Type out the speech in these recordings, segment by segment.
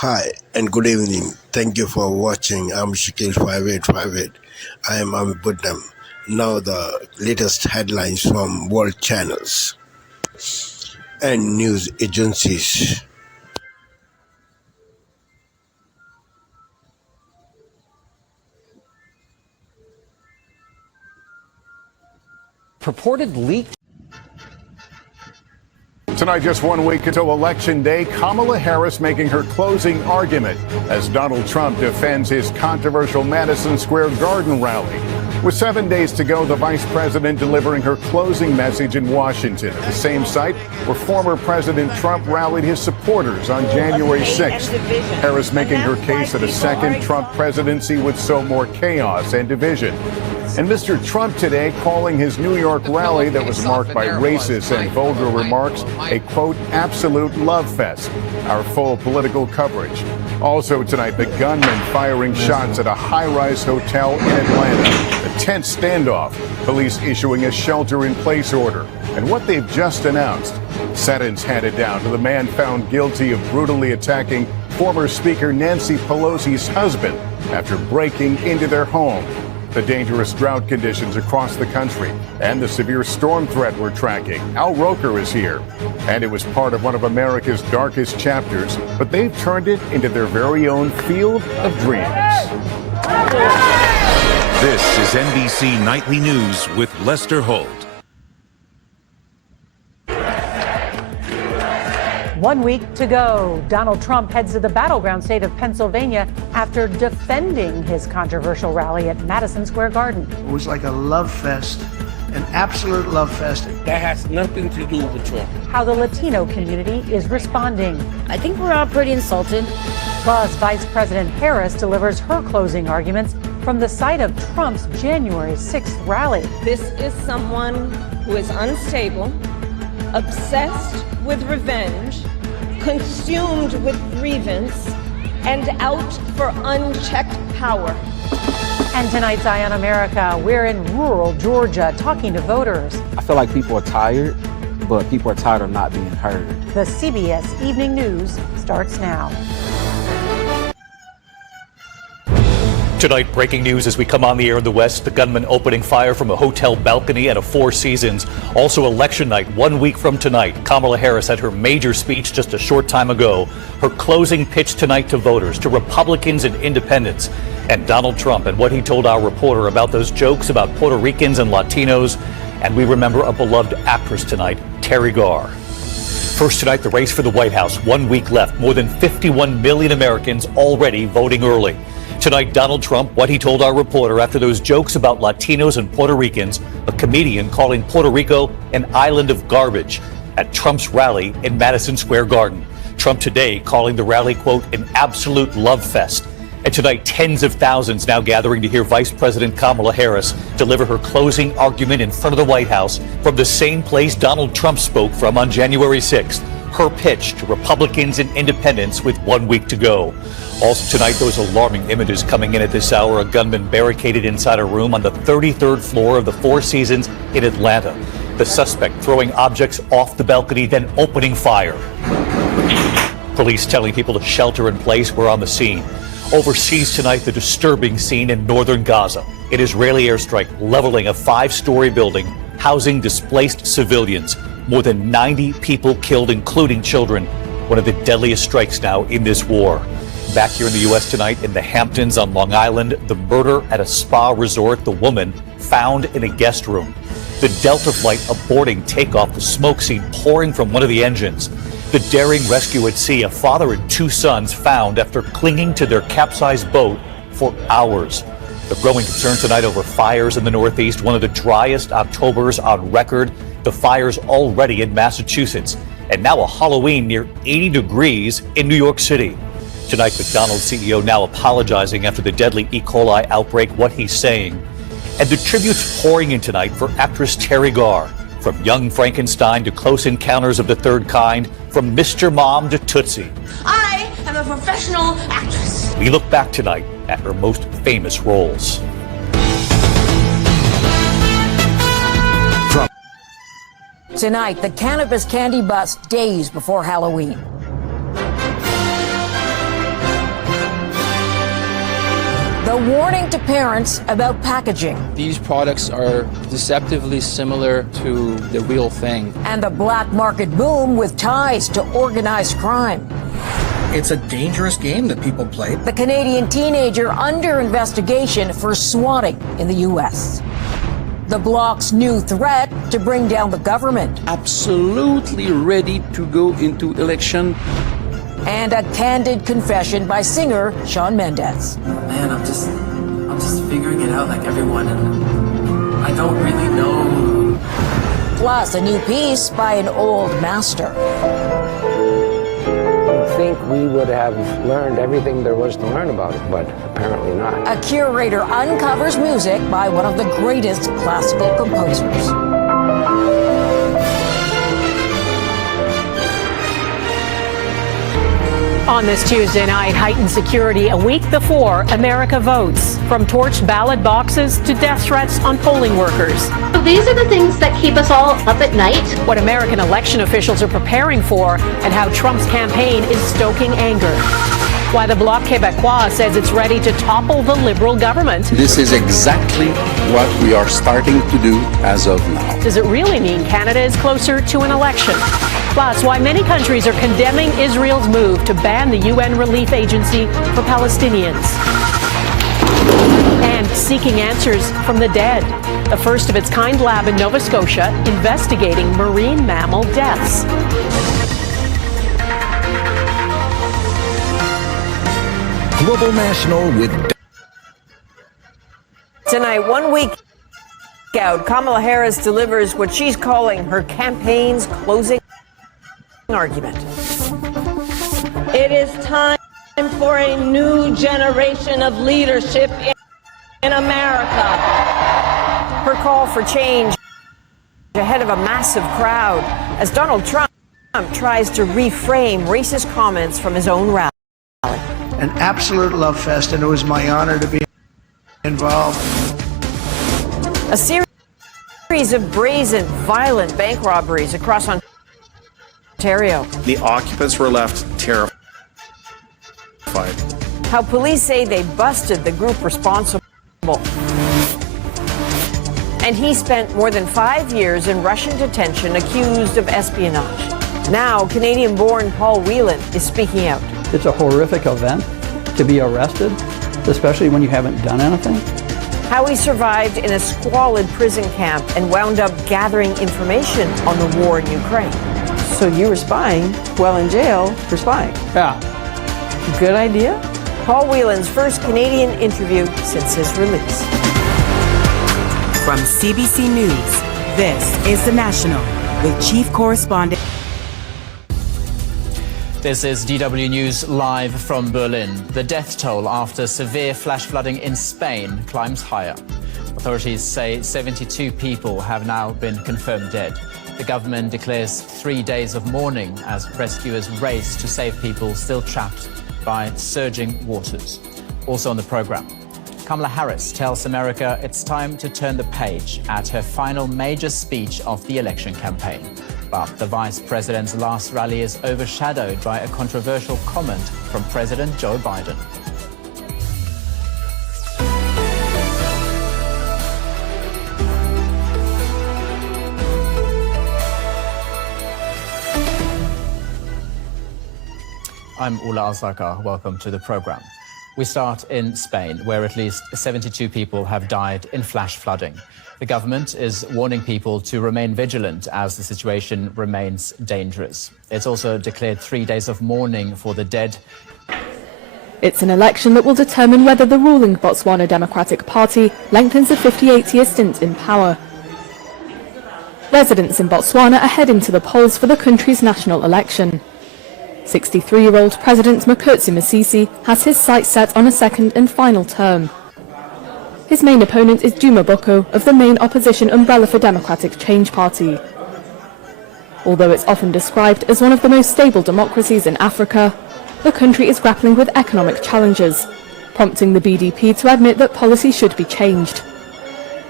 Hi and good evening. Thank you for watching. I'm Shakil 5858. I am Ami Buddham. Now the latest headlines from world channels and news agencies. Purported leaked. Tonight, just 1 week until Election Day, Kamala Harris making her closing argument as Donald Trump defends his controversial Madison Square Garden rally. With 7 days to go, the vice president delivering her closing message in Washington at the same site where former President Trump rallied his supporters on January 6th. Harris making her case that a second Trump presidency would sow more chaos and division. And Mr. Trump today calling his New York rally that was marked by racist and vulgar remarks a, quote, absolute love fest. Our full political coverage. Also tonight, the gunman firing shots at a high-rise hotel in Atlanta. A tense standoff. Police issuing a shelter-in-place order. And what they've just announced. Sentence handed down to the man found guilty of brutally attacking former Speaker Nancy Pelosi's husband after breaking into their home. The dangerous drought conditions across the country and the severe storm threat we're tracking. Al Roker is here. And it was part of one of America's darkest chapters, but they've turned it into their very own field of dreams. This is NBC Nightly News with Lester Holt. 1 week to go. Donald Trump heads to the battleground state of Pennsylvania after defending his controversial rally at Madison Square Garden. It was like a love fest, an absolute love fest. That has nothing to do with Trump. How the Latino community is responding. I think we're all pretty insulted. Plus, Vice President Harris delivers her closing arguments from the site of Trump's January 6th rally. This is someone who is unstable, obsessed with revenge, consumed with grievance, and out for unchecked power. And tonight's Eye on America, we're in rural Georgia talking to voters. I feel like people are tired, but people are tired of not being heard. The CBS Evening News starts now. Tonight, breaking news as we come on the air in the West. The gunman opening fire from a hotel balcony at a Four Seasons. Also election night, 1 week from tonight. Kamala Harris had her major speech just a short time ago. Her closing pitch tonight to voters, to Republicans and independents. And Donald Trump and what he told our reporter about those jokes about Puerto Ricans and Latinos. And we remember a beloved actress tonight, Terry Garr. First tonight, the race for the White House. 1 week left. More than 51 million Americans already voting early. Tonight, Donald Trump, what he told our reporter after those jokes about Latinos and Puerto Ricans, a comedian calling Puerto Rico an island of garbage at Trump's rally in Madison Square Garden. Trump today calling the rally, quote, an absolute love fest. And tonight, tens of thousands now gathering to hear Vice President Kamala Harris deliver her closing argument in front of the White House from the same place Donald Trump spoke from on January 6th. Her pitch to Republicans and independents with 1 week to go. Also tonight, those alarming images coming in at this hour. A gunman barricaded inside a room on the 33rd floor of the Four Seasons in Atlanta. The suspect throwing objects off the balcony, then opening fire. Police telling people to shelter in place were on the scene. Overseas tonight, the disturbing scene in northern Gaza. An Israeli airstrike leveling a 5-story building housing displaced civilians. More than 90 people killed, including children. One of the deadliest strikes now in this war. Back here in the U.S. tonight, in the Hamptons on Long Island, the murder at a spa resort, the woman found in a guest room. The Delta flight aborting takeoff, the smoke scene pouring from one of the engines. The daring rescue at sea, a father and 2 sons found after clinging to their capsized boat for hours. The growing concern tonight over fires in the Northeast, one of the driest Octobers on record. The fires already in Massachusetts, and now a Halloween near 80 degrees in New York City. Tonight, McDonald's CEO now apologizing after the deadly E. coli outbreak, what he's saying. And the tributes pouring in tonight for actress Terry Garr. From Young Frankenstein to Close Encounters of the Third Kind, from Mr. Mom to Tootsie. I am a professional actress. We look back tonight at her most famous roles. Tonight, the cannabis candy bust days before Halloween. warning to parents about packaging. These products are deceptively similar to the real thing. And the black market boom with ties to organized crime. It's a dangerous game that people play. The Canadian teenager under investigation for swatting in the U.S. The Bloc's new threat to bring down the government. Absolutely ready to go into election. And a candid confession by singer Shawn Mendes. Man, I'm just figuring it out like everyone, and I don't really know. Plus a new piece by an old master. I think we would have learned everything there was to learn about it, but apparently not. A curator uncovers music by one of the greatest classical composers. On this Tuesday night, heightened security a week before America votes. From torched ballot boxes to death threats on polling workers. So these are the things that keep us all up at night. What American election officials are preparing for and how Trump's campaign is stoking anger. Why the Bloc Québécois says it's ready to topple the Liberal government. This is exactly what we are starting to do as of now. Does it really mean Canada is closer to an election? Plus, why many countries are condemning Israel's move to ban the UN Relief Agency for Palestinians. And seeking answers from the dead. The first of its kind lab in Nova Scotia investigating marine mammal deaths. Global National with... Tonight, 1 week out, Kamala Harris delivers what she's calling her campaign's closing argument. It is time for a new generation of leadership in America. Her call for change ahead of a massive crowd as Donald Trump tries to reframe racist comments from his own rally. An absolute love fest, and it was my honor to be involved. A series of brazen, violent bank robberies across Ontario. The occupants were left terrified. How police say they busted the group responsible. And he spent more than 5 years in Russian detention accused of espionage. Now, Canadian-born Paul Whelan is speaking out. It's a horrific event to be arrested, especially when you haven't done anything. How he survived in a squalid prison camp and wound up gathering information on the war in Ukraine. So you were spying while in jail for spying? Yeah. Good idea. Paul Whelan's first Canadian interview since his release. From CBC News, this is The National with Chief Correspondent. This is DW News live from Berlin. The death toll after severe flash flooding in Spain climbs higher. Authorities say 72 people have now been confirmed dead. The government declares 3 days of mourning as rescuers race to save people still trapped by surging waters. Also on the program, Kamala Harris tells America it's time to turn the page at her final major speech of the election campaign. But the vice president's last rally is overshadowed by a controversial comment from President Joe Biden. I'm Ula Alzakar. Welcome to the program. We start in Spain, where at least 72 people have died in flash flooding. The government is warning people to remain vigilant as the situation remains dangerous. It's also declared 3 days of mourning for the dead. It's an election that will determine whether the ruling Botswana Democratic Party lengthens the 58-year stint in power. Residents in Botswana are heading to the polls for the country's national election. 63-year-old President Mokgweetsi Masisi has his sights set on a second and final term. His main opponent is Duma Boko of the main opposition Umbrella for Democratic Change Party. Although it's often described as one of the most stable democracies in Africa, the country is grappling with economic challenges, prompting the BDP to admit that policy should be changed.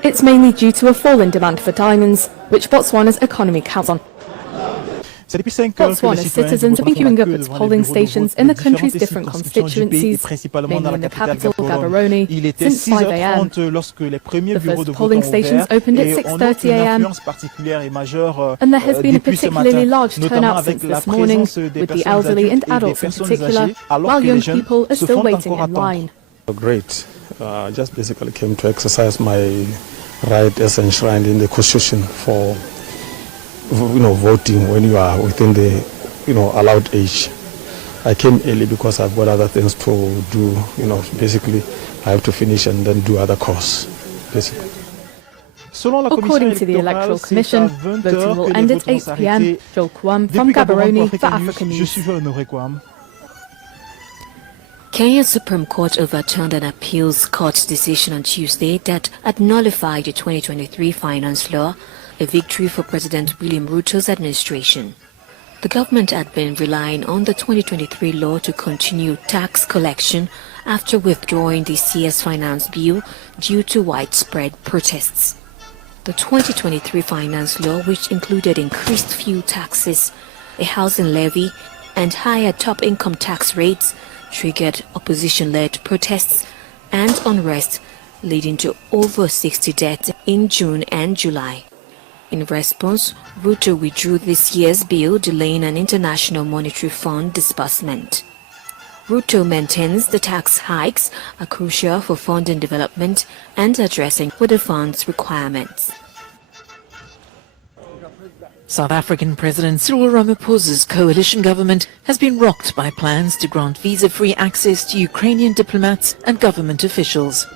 It's mainly due to a fall in demand for diamonds, which Botswana's economy counts on. Botswana's citizens have been queuing up at polling stations in the country's different constituencies, mainly in the capital, Gaborone, since 5 a.m. The first polling stations opened at 6:30 a.m. and there has been a particularly large turnout since this morning, with the elderly and adults in particular, while young people are still waiting in line. Great. I just basically came to exercise my right as enshrined in the Constitution for, voting when you are within the, allowed age. I came early because I've got other things to do. Basically, I have to finish and then do other course, basically. According to the Electoral Commission, voting will end at 8 p.m. Joel Kwam from Gaborone for Africa News. Kenya's Supreme Court overturned an appeals court's decision on Tuesday that had nullified the 2023 finance law, a victory for President William Ruto's administration. The government had been relying on the 2023 law to continue tax collection after withdrawing the CS Finance Bill due to widespread protests. The 2023 finance law, which included increased fuel taxes, a housing levy, and higher top income tax rates, triggered opposition-led protests and unrest, leading to over 60 deaths in June and July. In response, Ruto withdrew this year's bill, delaying an international monetary fund disbursement. Ruto maintains the tax hikes are crucial for funding development and addressing the fund's requirements. South African President Cyril Ramaphosa's coalition government has been rocked by plans to grant visa-free access to Ukrainian diplomats and government officials.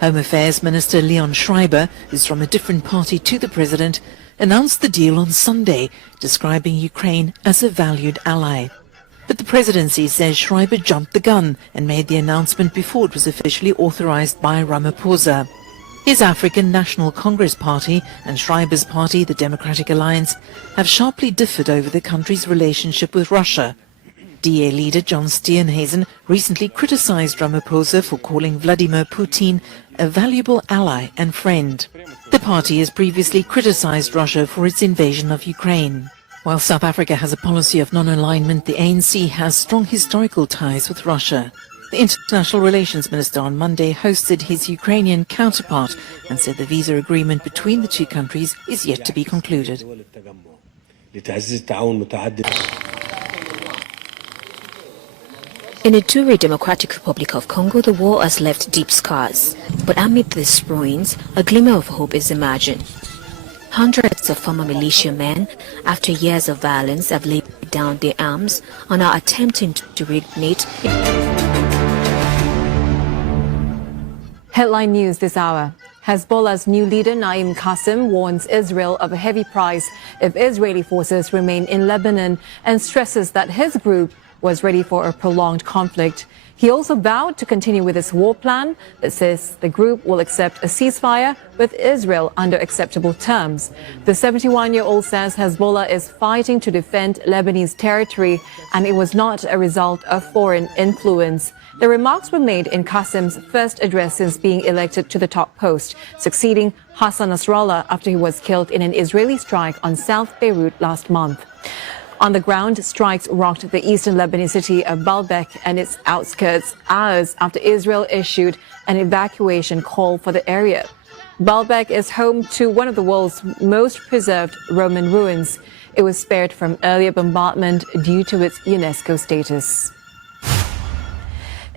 Home Affairs Minister Leon Schreiber, who's from a different party to the president, announced the deal on Sunday, describing Ukraine as a valued ally. But the presidency says Schreiber jumped the gun and made the announcement before it was officially authorized by Ramaphosa. His African National Congress Party and Schreiber's party, the Democratic Alliance, have sharply differed over the country's relationship with Russia. DA leader John Steenhuisen recently criticized Ramaphosa for calling Vladimir Putin a valuable ally and friend. The party has previously criticized Russia for its invasion of Ukraine. While South Africa has a policy of non-alignment, the ANC has strong historical ties with Russia. The International Relations Minister on Monday hosted his Ukrainian counterpart and said the visa agreement between the two countries is yet to be concluded. In the Ituri Democratic Republic of Congo, the war has left deep scars. But amid these ruins, a glimmer of hope is emerging. Hundreds of former militiamen, after years of violence, have laid down their arms and are attempting to reignite. Headline news this hour. Hezbollah's new leader Naim Qassem warns Israel of a heavy price if Israeli forces remain in Lebanon and stresses that his group was ready for a prolonged conflict. He also vowed to continue with his war plan that says the group will accept a ceasefire with Israel under acceptable terms. The 71-year-old says Hezbollah is fighting to defend Lebanese territory and it was not a result of foreign influence. The remarks were made in Qassem's first address since being elected to the top post, succeeding Hassan Nasrallah after he was killed in an Israeli strike on South Beirut last month. On the ground, strikes rocked the eastern Lebanese city of Baalbek and its outskirts hours after Israel issued an evacuation call for the area. Baalbek is home to one of the world's most preserved Roman ruins. It was spared from earlier bombardment due to its UNESCO status.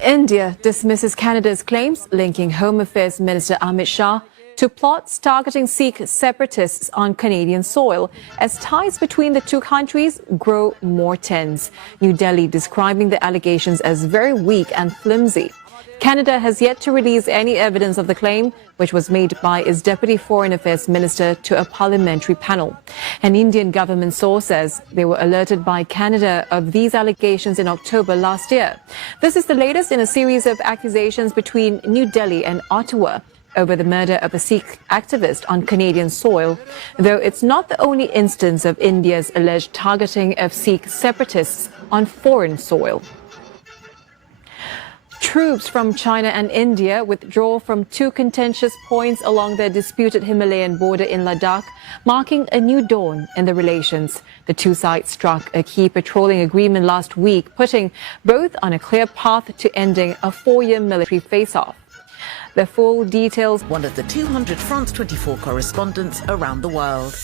India dismisses Canada's claims linking Home Affairs Minister Amit Shah to plots targeting Sikh separatists on Canadian soil as ties between the two countries grow more tense. New Delhi describing the allegations as very weak and flimsy. Canada has yet to release any evidence of the claim, which was made by its Deputy Foreign Affairs Minister to a parliamentary panel. An Indian government source says they were alerted by Canada of these allegations in October last year. This is the latest in a series of accusations between New Delhi and Ottawa over the murder of a Sikh activist on Canadian soil, though it's not the only instance of India's alleged targeting of Sikh separatists on foreign soil. Troops from China and India withdraw from two contentious points along the disputed Himalayan border in Ladakh, marking a new dawn in the relations. The two sides struck a key patrolling agreement last week, putting both on a clear path to ending a 4-year military face-off. The full details. One of the 200 France 24 correspondents around the world.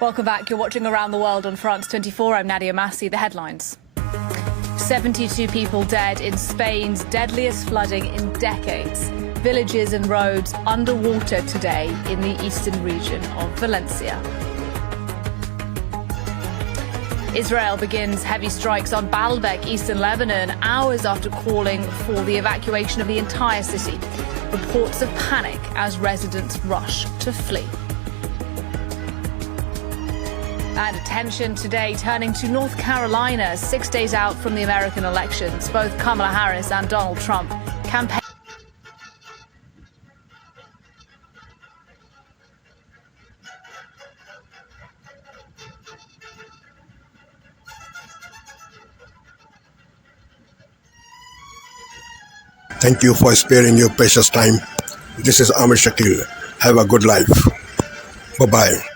Welcome back. You're watching Around the World on France 24. I'm Nadia Massi. The headlines. 72 people dead in Spain's deadliest flooding in decades. Villages and roads underwater today in the eastern region of Valencia. Israel begins heavy strikes on Baalbek, eastern Lebanon, hours after calling for the evacuation of the entire city. Reports of panic as residents rush to flee. And attention today turning to North Carolina, 6 days out from the American elections. Both Kamala Harris and Donald Trump campaign. Thank you for sparing your precious time. This is Amir Shakil. Have a good life. Bye-bye.